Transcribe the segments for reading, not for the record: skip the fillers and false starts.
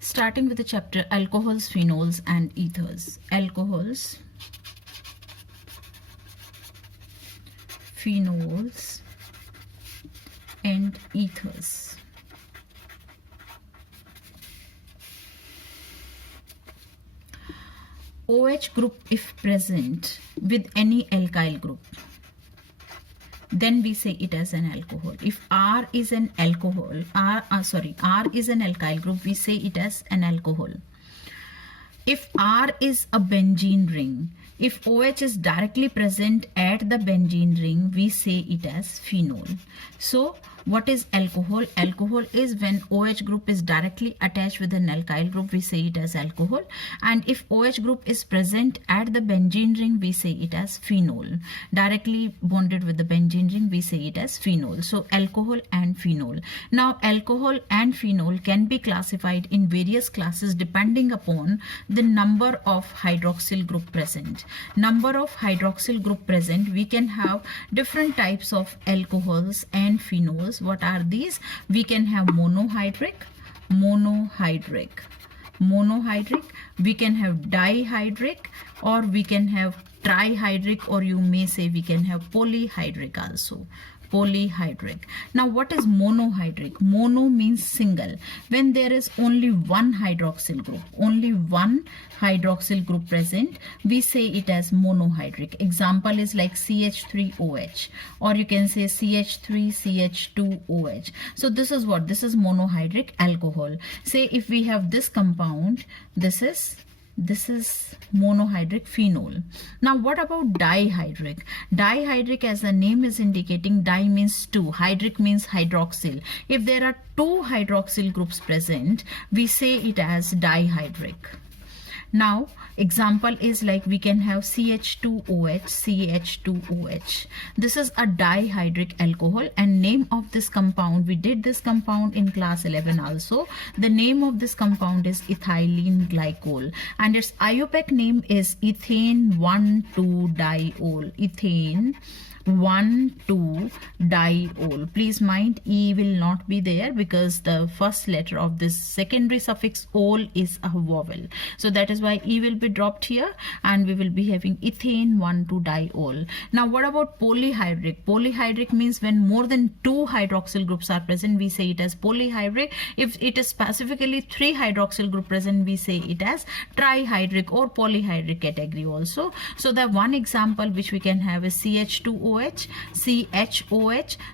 Starting with the chapter Alcohols, Phenols and Ethers. Alcohols, phenols and ethers. OH group if present with any alkyl group, then we say it as an alcohol. If R is an alcohol, R is an alkyl group, we say it as an alcohol. If R is a benzene ring, if OH is directly present at the benzene ring, we say it as phenol. So what is alcohol? Alcohol is when OH group is directly attached with an alkyl group, we say it as alcohol. And if OH group is present at the benzene ring, we say it as phenol. Directly bonded with the benzene ring, we say it as phenol. So alcohol and phenol. Now alcohol and phenol can be classified in various classes depending upon the number of hydroxyl group present. Number of hydroxyl group present, we can have different types of alcohols and phenols. What are these? We can have monohydric, we can have dihydric, or we can have trihydric, or you may say we can have polyhydric also. Polyhydric. Now what is monohydric? Mono means single. When there is only one hydroxyl group present, we say it as monohydric. Example is like CH3OH, or you can say CH3CH2OH. So this is what? This is monohydric alcohol. Say if we have this compound, this is monohydric phenol. Now what about dihydric? Dihydric, as the name is indicating, di means two, hydric means hydroxyl. If there are two hydroxyl groups present, we say it as dihydric. Now example is like we can have CH2OH. This is a dihydric alcohol, and name of this compound, we did this compound in class 11 also. The name of this compound is ethylene glycol, and its IUPAC name is ethane 1,2-diol. Ethane 1,2-diol. Please mind, E will not be there because the first letter of this secondary suffix ol is a vowel. So that is why E will be dropped here, and we will be having ethane 1,2-diol. Now what about polyhydric? Polyhydric means when more than two hydroxyl groups are present, we say it as polyhydric. If it is specifically three hydroxyl group present, we say it as trihydric or polyhydric category also. So the one example which we can have is CH2OH, CHOH,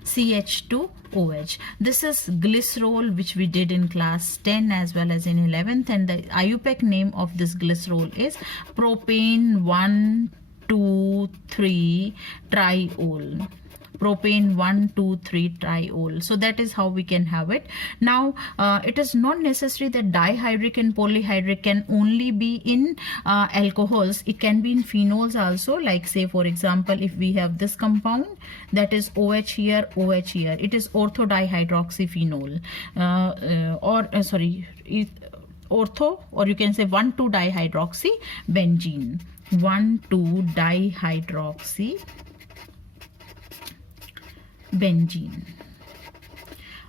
CH2OH. This is glycerol, which we did in class 10 as well as in 11th, and the IUPAC name of this glycerol is propane 1,2,3-triol. Propane 1,2,3-triol. So that is how we can have it. Now it is not necessary that dihydric and polyhydric can only be in alcohols. It can be in phenols also. Like say for example, if we have this compound, that is OH here, OH here, it is orthodihydroxyphenol, ortho, or you can say 1,2-dihydroxybenzene. 1,2-dihydroxybenzene.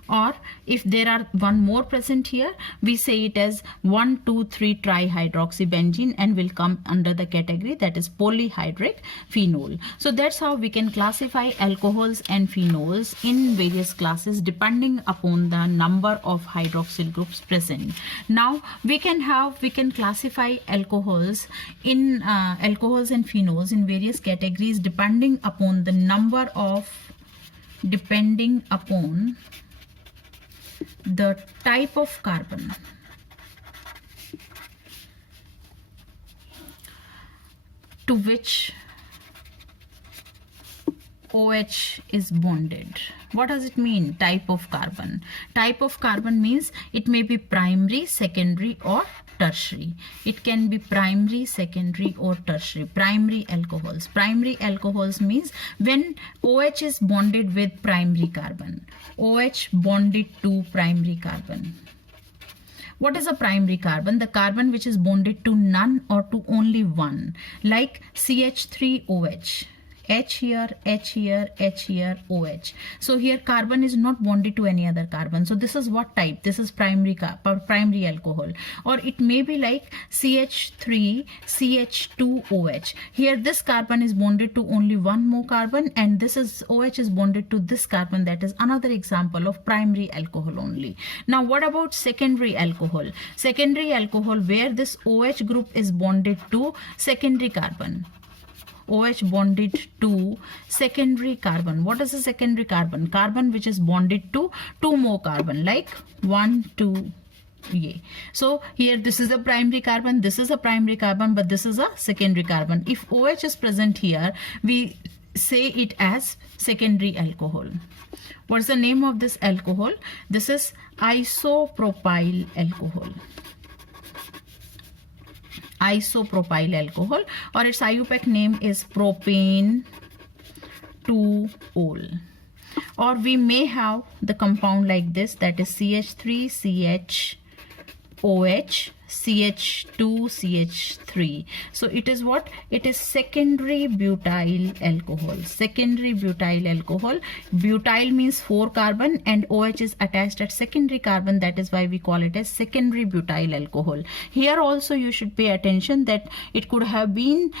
Or if there are one more present here, we say it as 1,2,3-trihydroxybenzene, and will come under the category that is polyhydric phenol. So that's how we can classify alcohols and phenols in various classes depending upon the number of hydroxyl groups present. Now we can classify alcohols and phenols in various categories depending upon the number of, the type of carbon to which OH is bonded. What does it mean, type of carbon? Type of carbon means it may be primary, secondary or tertiary. It can be primary, secondary or tertiary. Primary alcohols. Primary alcohols means when OH is bonded with primary carbon. OH bonded to primary carbon. What is a primary carbon? The carbon which is bonded to none or to only one. Like CH3OH. H here, H here, H here, OH. So here carbon is not bonded to any other carbon. So this is what type? This is primary alcohol. Or it may be like CH3, CH2OH. Here this carbon is bonded to only one more carbon, and this is OH is bonded to this carbon. That is another example of primary alcohol only. Now what about secondary alcohol? Secondary alcohol where this OH group is bonded to secondary carbon. OH bonded to secondary carbon. What is a secondary carbon? Carbon which is bonded to two more carbon, like 1, 2, yeah. So here this is a primary carbon, this is a primary carbon, but this is a secondary carbon. If OH is present here, we say it as secondary alcohol. What's the name of this alcohol? This is isopropyl alcohol. Isopropyl alcohol, or its IUPAC name is propane 2-ol. Or we may have the compound like this, that is CH3, CHOH, CH2, CH3. So it is what? It is secondary butyl alcohol. Secondary butyl alcohol. Butyl means 4 carbon and OH is attached at secondary carbon. That is why we call it as secondary butyl alcohol. Here also you should pay attention that it could have been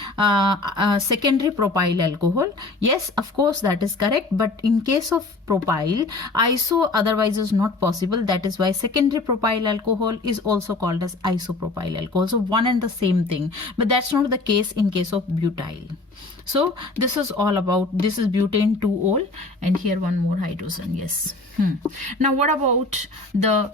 secondary propyl alcohol. Yes, of course, that is correct. But in case of propyl, iso otherwise is not possible. That is why secondary propyl alcohol is also called as isopropyl alcohol. So one and the same thing, but that's not the case in case of butyl. So this is all about, this is butane 2-ol, and here one more hydrogen. Yes. Now what about the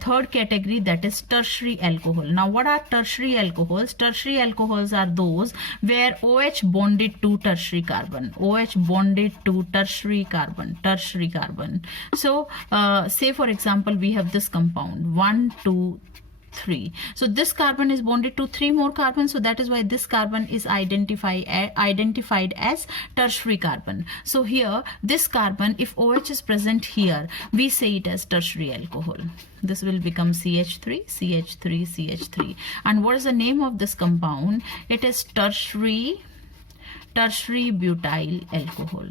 third category, that is tertiary alcohol. Now what are tertiary alcohols? Tertiary alcohols are those where OH bonded to tertiary carbon. OH bonded to tertiary carbon. Tertiary carbon. So say for example we have this compound 1, 2, 3. So this carbon is bonded to 3 more carbons, so that is why this carbon is identified as tertiary carbon. So here this carbon, if OH is present here, we say it as tertiary alcohol. This will become CH3, CH3, CH3. And what is the name of this compound? It is tertiary butyl alcohol.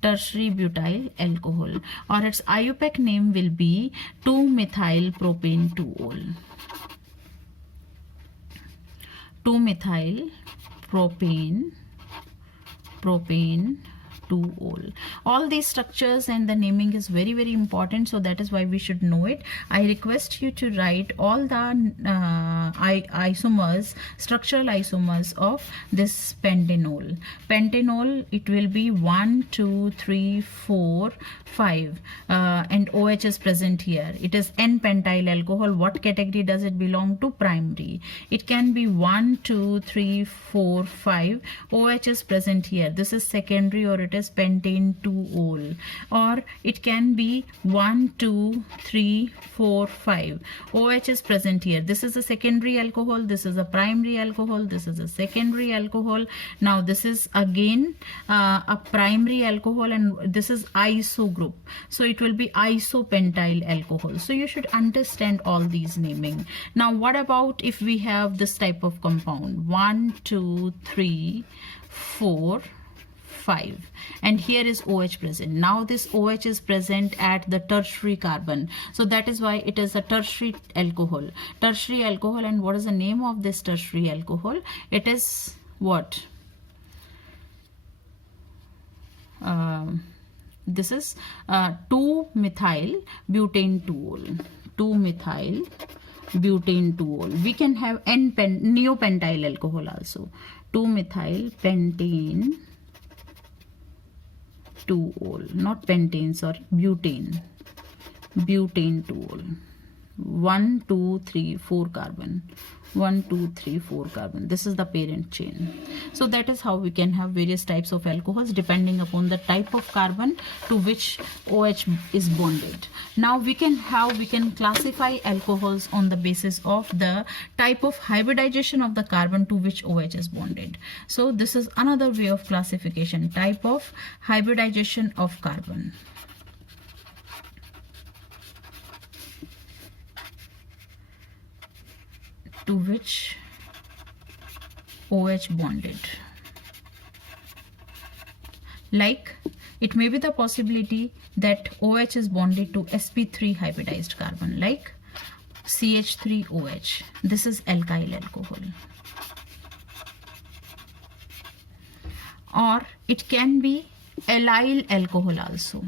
Tertiary butyl alcohol, or its IUPAC name will be 2-methyl propane 2-ol. 2-methyl propane 2-ol. All these structures and the naming is very, very important, so that is why we should know it. I request you to write all the isomers, structural isomers of this pentanol. Pentanol, it will be 1, 2, 3, 4, 5, and OH is present here. It is N-pentyl alcohol. What category does it belong to? Primary. It can be 1, 2, 3, 4, 5. OH is present here. This is secondary, or it is pentane 2-ol. Or it can be 1, 2, 3, 4, 5. OH is present here. This is a secondary alcohol. This is a primary alcohol. This is a secondary alcohol. Now this is again a primary alcohol, and this is iso group. So it will be isopentyl alcohol. So you should understand all these naming. Now what about if we have this type of compound? 1, 2, 3, 4, 5, and here is OH present. Now this OH is present at the tertiary carbon, so that is why it is a tertiary alcohol. Tertiary alcohol. And what is the name of this tertiary alcohol? It is what? This is 2-methyl butane 2-ol. 2-methyl butane 2-ol. We can have neopentyl alcohol also. 2-methyl pentane 2-ol, not pentane, sorry, butane 2-ol. 1, 2, 3, 4 carbon. 1, 2, 3, 4 carbon. This is the parent chain. So that is how we can have various types of alcohols depending upon the type of carbon to which OH is bonded. Now we can classify alcohols on the basis of the type of hybridization of the carbon to which OH is bonded. So this is another way of classification, type of hybridization of carbon. To which OH bonded. Like it may be the possibility that OH is bonded to sp3 hybridized carbon, like CH3OH. This is alkyl alcohol. Or it can be allyl alcohol also.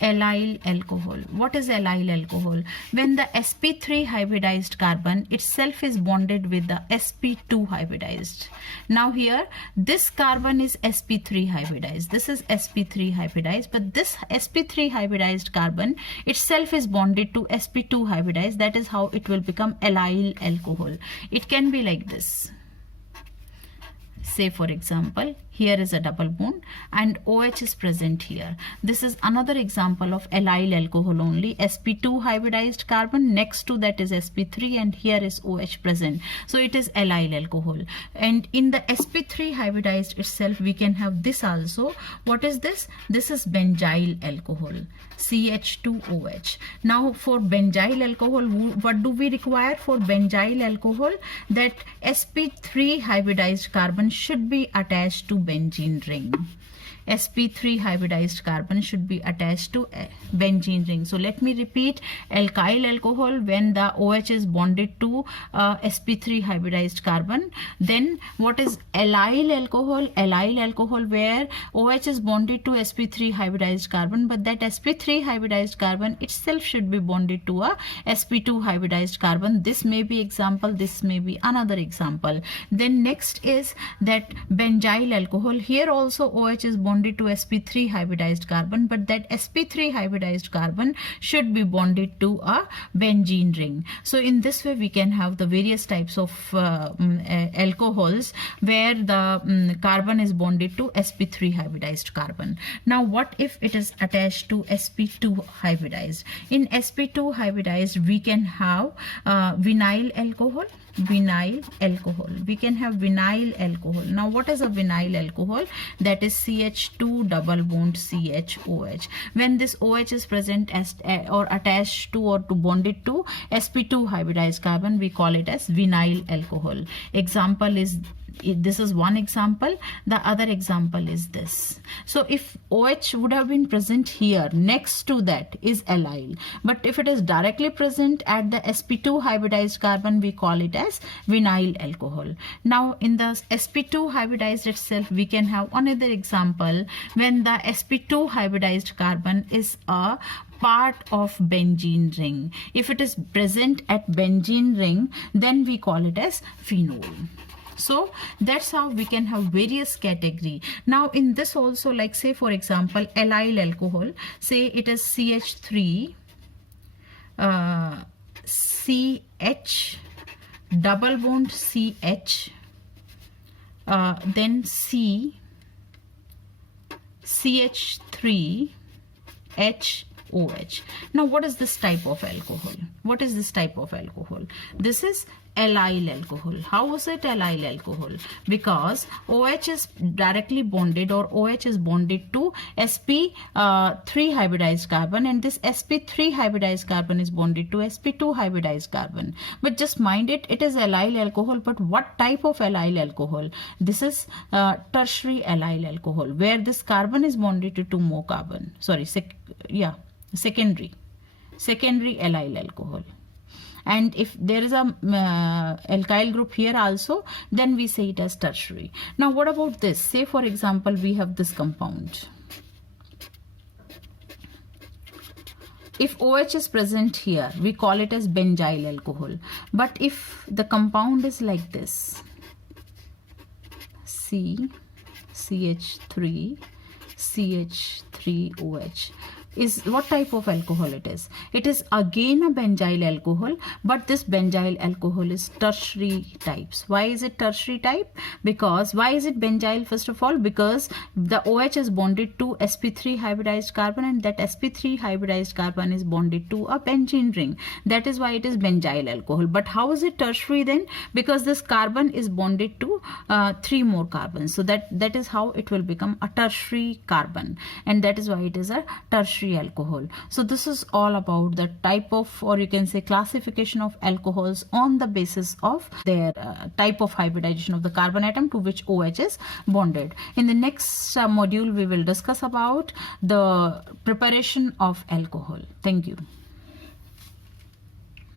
Allyl alcohol. What is allyl alcohol? When the sp3 hybridized carbon itself is bonded with the sp2 hybridized. Now here this carbon is sp3 hybridized. This is sp3 hybridized, but this sp3 hybridized carbon itself is bonded to sp2 hybridized. That is how it will become allyl alcohol. It can be like this. Say for example, here is a double bond and OH is present here. This is another example of allyl alcohol only. sp2 hybridized carbon, next to that is sp3 and here is OH present. So it is allyl alcohol. And in the sp3 hybridized itself we can have this also. What is this? This is benzyl alcohol, CH2OH. Now for benzyl alcohol, what do we require for benzyl alcohol? That sp3 hybridized carbon should be attached to benzene ring. sp3 hybridized carbon should be attached to a benzene ring. So let me repeat, alkyl alcohol, when the OH is bonded to sp3 hybridized carbon. Then what is allyl alcohol? Allyl alcohol where OH is bonded to sp3 hybridized carbon, but that sp3 hybridized carbon itself should be bonded to a sp2 hybridized carbon. This may be example, this may be another example. Then next is that benzyl alcohol. Here also OH is bonded to sp3 hybridized carbon, but that sp3 hybridized carbon should be bonded to a benzene ring. So in this way we can have the various types of alcohols where the carbon is bonded to sp3 hybridized carbon. Now what if it is attached to sp2 hybridized? In sp2 hybridized we can have vinyl alcohol. Vinyl alcohol. We can have vinyl alcohol. Now what is a vinyl alcohol? That is CH2 double bond CHOH. When this OH is present as or attached to or to bonded to sp2 hybridized carbon, we call it as vinyl alcohol. Example is, this is one example. The other example is this. So if OH would have been present here, next to that is allyl, but if it is directly present at the sp2 hybridized carbon, we call it as vinyl alcohol. Now in the sp2 hybridized itself we can have another example when the sp2 hybridized carbon is a part of benzene ring. If it is present at benzene ring, then we call it as phenol. So that's how we can have various category. Now in this also, like say for example allyl alcohol, say it is CH3 CH double bond CH then C CH3 HOH. Now what is this type of alcohol? What is this type of alcohol? This is allyl alcohol. How is it allyl alcohol? Because OH is directly bonded or OH is bonded to sp3 hybridized carbon, and this sp3 hybridized carbon is bonded to sp2 hybridized carbon. But just mind it, it is allyl alcohol, but what type of allyl alcohol? This is tertiary allyl alcohol, where this carbon is bonded to two more carbon. Sorry, secondary allyl alcohol. And if there is a alkyl group here also, then we say it as tertiary. Now what about this? Say for example we have this compound. If OH is present here, we call it as benzyl alcohol. But if the compound is like this, CH3 CH3OH, is what type of alcohol it is? It is again a benzyl alcohol, but this benzyl alcohol is tertiary types. Why is it tertiary type? Because why is it benzyl? First of all, because the OH is bonded to sp3 hybridized carbon, and that sp3 hybridized carbon is bonded to a benzene ring. That is why it is benzyl alcohol. But how is it tertiary then? Because this carbon is bonded to 3 more carbons. So that is how it will become a tertiary carbon, and that is why it is a tertiary tertiary alcohol. So this is all about the type of, or you can say classification of alcohols on the basis of their type of hybridization of the carbon atom to which OH is bonded. In the next module we will discuss about the preparation of alcohol. Thank you.